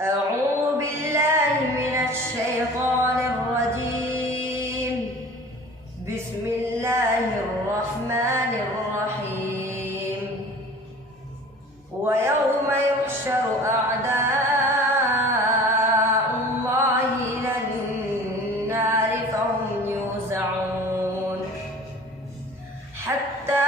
أعوذ بالله من الشيطان الرجيم. بسم الله الرحمن الرحيم. ويوم يحشر أعداء الله إلى النار فهم يوزعون حتى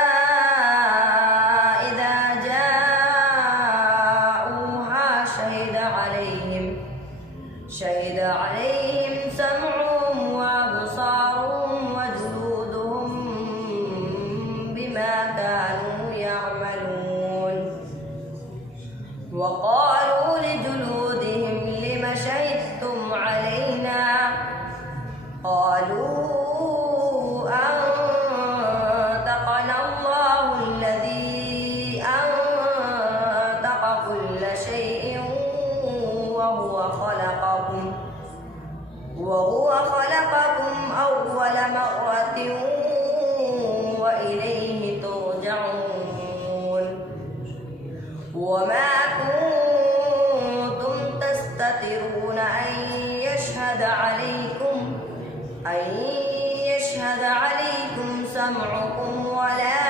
شهد عليهم سمعهم وأبصارهم وجلودهم بما كانوا يعملون. وقالوا لجلودهم لم شهدتم علينا؟ قالوا أنطقنا الله الذي أنطق كل شيء وهو خلقكم أول مرة وإليه ترجعون. وما كنتم تستترون أن يشهد عليكم سمعكم ولا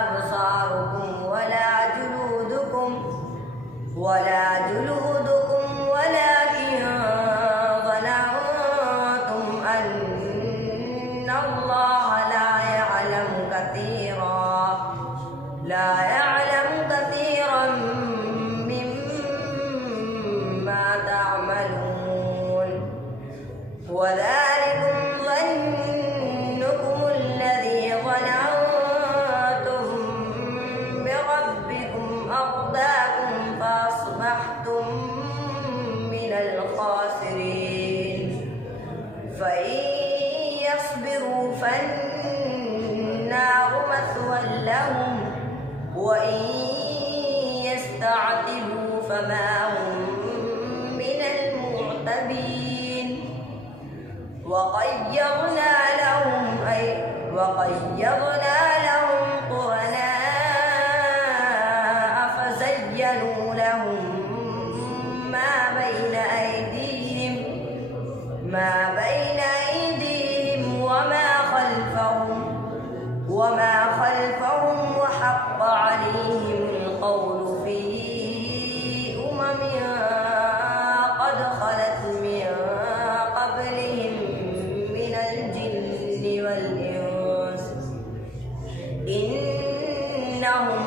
أبصاركم ولا جلودكم ولكن ظننتم أن الله لا يعلم كثيرا مما تعملون. وذلكم ظنكم الذي ظننتم بربكم أرداكم فأصبحتم من الخاسرين. فإن يصبروا فالنار مثوى لهم وإن يستعتبوا فما هم من المعتبين. وقيضنا لهم قرناء فزينوا لهم ما بين أيديهم وما خلفهم وحق عليهم القول في قد خلت من قبلهم من الجن والإنس إنهم